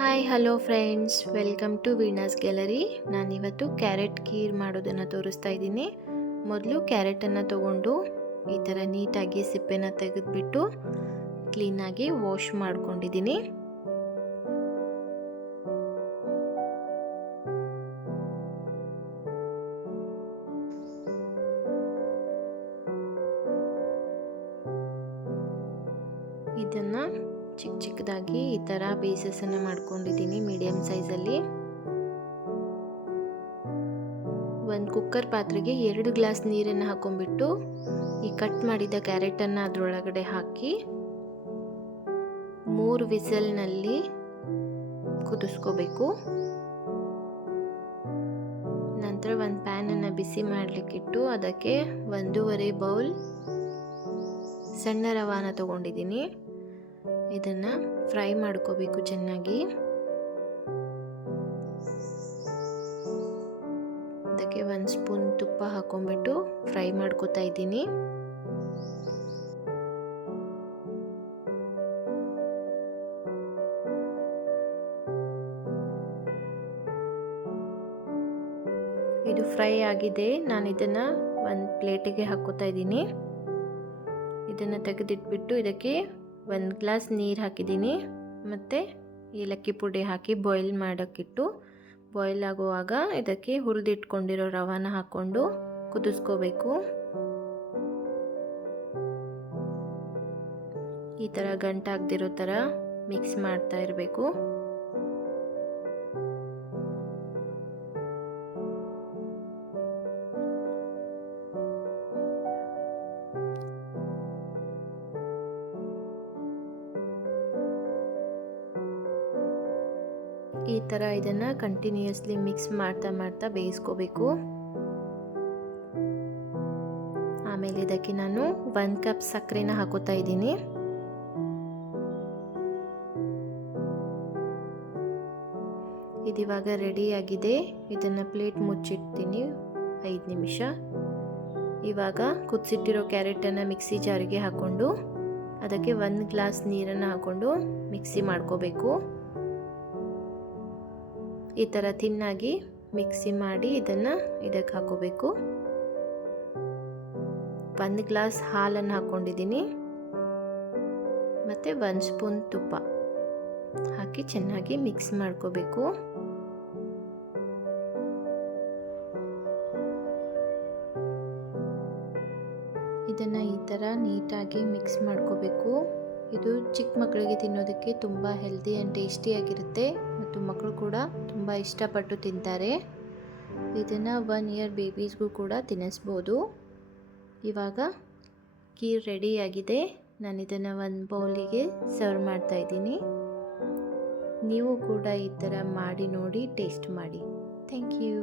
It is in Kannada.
Hi hello friends, welcome to Veena's gallery. ನಾನಿವತ್ತು ಕ್ಯಾರೆಟ್ ಖೀರ್ ಮಾಡೋದನ್ನು ತೋರಿಸ್ತಾ ಇದ್ದೀನಿ. ಮೊದಲು ಕ್ಯಾರೆಟನ್ನು ತೊಗೊಂಡು ಈ ಥರ ನೀಟಾಗಿ ಸಿಪ್ಪೆನ ತೆಗೆದುಬಿಟ್ಟು ಕ್ಲೀನಾಗಿ ವಾಶ್ ಮಾಡ್ಕೊಂಡಿದ್ದೀನಿ. ಇದನ್ನು ಚಿಕ್ಕ ಚಿಕ್ಕದಾಗಿ ಈ ಥರ ಪೀಸಸನ್ನು ಮಾಡ್ಕೊಂಡಿದ್ದೀನಿ ಮೀಡಿಯಮ್ ಸೈಜಲ್ಲಿ. ಒಂದು ಕುಕ್ಕರ್ ಪಾತ್ರೆಗೆ 2 ಗ್ಲಾಸ್ ನೀರನ್ನು ಹಾಕೊಂಡ್ಬಿಟ್ಟು ಈ ಕಟ್ ಮಾಡಿದ ಕ್ಯಾರೆಟನ್ನು ಅದರೊಳಗಡೆ ಹಾಕಿ 3 ವಿಸಲ್ನಲ್ಲಿ ಕುದಿಸ್ಕೋಬೇಕು. ನಂತರ ಒಂದು ಪ್ಯಾನನ್ನು ಬಿಸಿ ಮಾಡಲಿಕ್ಕಿಟ್ಟು ಅದಕ್ಕೆ 1.5 ಬೌಲ್ ಸಣ್ಣ ರವಾನ ತೊಗೊಂಡಿದ್ದೀನಿ. ಇದನ್ನು ಫ್ರೈ ಮಾಡ್ಕೋಬೇಕು ಚೆನ್ನಾಗಿ. ಅದಕ್ಕೆ 1 ಸ್ಪೂನ್ ತುಪ್ಪ ಹಾಕೊಂಡ್ಬಿಟ್ಟು ಫ್ರೈ ಮಾಡ್ಕೋತಾ ಇದ್ದೀನಿ. ಇದು ಫ್ರೈ ಆಗಿದೆ. ನಾನು ಇದನ್ನು ಒಂದು ಪ್ಲೇಟಿಗೆ ಹಾಕೋತಾ ಇದ್ದೀನಿ. ಇದನ್ನು ತೆಗೆದಿಟ್ಬಿಟ್ಟು ಇದಕ್ಕೆ 1 ಗ್ಲಾಸ್ ನೀರು ಹಾಕಿದ್ದೀನಿ ಮತ್ತು ಏಲಕ್ಕಿ ಪುಡಿ ಹಾಕಿ ಬಾಯ್ಲ್ ಮಾಡೋಕ್ಕಿಟ್ಟು, ಬಾಯ್ಲ್ ಆಗುವಾಗ ಇದಕ್ಕೆ ಹುರಿದಿಟ್ಕೊಂಡಿರೋ ರವಾನ ಹಾಕ್ಕೊಂಡು ಕುದಿಸ್ಕೋಬೇಕು. ಈ ಥರ ಗಂಟಾಗದಿರೋ ಥರ ಮಿಕ್ಸ್ ಮಾಡ್ತಾ ಇರಬೇಕು. ಈ ಥರ ಇದನ್ನು ಕಂಟಿನ್ಯೂಯಸ್ಲಿ ಮಿಕ್ಸ್ ಮಾಡ್ತಾ ಬೇಯಿಸ್ಕೋಬೇಕು. ಆಮೇಲೆ ಇದಕ್ಕೆ ನಾನು 1 ಕಪ್ ಸಕ್ಕರೆನ ಹಾಕೋತಾ ಇದ್ದೀನಿ. ಇದಿವಾಗ ರೆಡಿಯಾಗಿದೆ. ಇದನ್ನು ಪ್ಲೇಟ್ ಮುಚ್ಚಿಡ್ತೀನಿ 5 ನಿಮಿಷ. ಇವಾಗ ಕುದಿಸಿಟ್ಟಿರೋ ಕ್ಯಾರೆಟನ್ನು ಮಿಕ್ಸಿ ಜಾರಿಗೆ ಹಾಕ್ಕೊಂಡು ಅದಕ್ಕೆ 1 ಗ್ಲಾಸ್ ನೀರನ್ನು ಹಾಕ್ಕೊಂಡು ಮಿಕ್ಸಿ ಮಾಡ್ಕೋಬೇಕು. ಈ ಥರ ತಿನ್ನಾಗಿ ಮಿಕ್ಸಿ ಮಾಡಿ ಇದನ್ನು ಇದಕ್ಕೆ ಹಾಕೋಬೇಕು. 1 ಗ್ಲಾಸ್ ಹಾಲನ್ನು ಹಾಕ್ಕೊಂಡಿದ್ದೀನಿ ಮತ್ತು 1 ಸ್ಪೂನ್ ತುಪ್ಪ ಹಾಕಿ ಚೆನ್ನಾಗಿ ಮಿಕ್ಸ್ ಮಾಡ್ಕೋಬೇಕು. ಇದನ್ನು ಈ ಥರ ನೀಟಾಗಿ ಮಿಕ್ಸ್ ಮಾಡ್ಕೋಬೇಕು. ಇದು ಚಿಕ್ಕ ಮಕ್ಕಳಿಗೆ ತಿನ್ನೋದಕ್ಕೆ ತುಂಬ ಹೆಲ್ದಿ ಆ್ಯಂಡ್ ಟೇಸ್ಟಿಯಾಗಿರುತ್ತೆ ಮತ್ತು ಮಕ್ಕಳು ಕೂಡ ತುಂಬ ಇಷ್ಟಪಟ್ಟು ತಿಂತಾರೆ. ಇದನ್ನು 1 ಇಯರ್ ಬೇಬೀಸ್ಗೂ ಕೂಡ ತಿನ್ನಿಸ್ಬೋದು. ಇವಾಗ ಖೀರ್ ರೆಡಿಯಾಗಿದೆ. ನಾನು ಇದನ್ನು ಒಂದು ಬೌಲಿಗೆ ಸರ್ವ್ ಮಾಡ್ತಾಯಿದ್ದೀನಿ. ನೀವು ಕೂಡ ಈ ಥರ ಮಾಡಿ ನೋಡಿ, ಟೇಸ್ಟ್ ಮಾಡಿ. Thank you.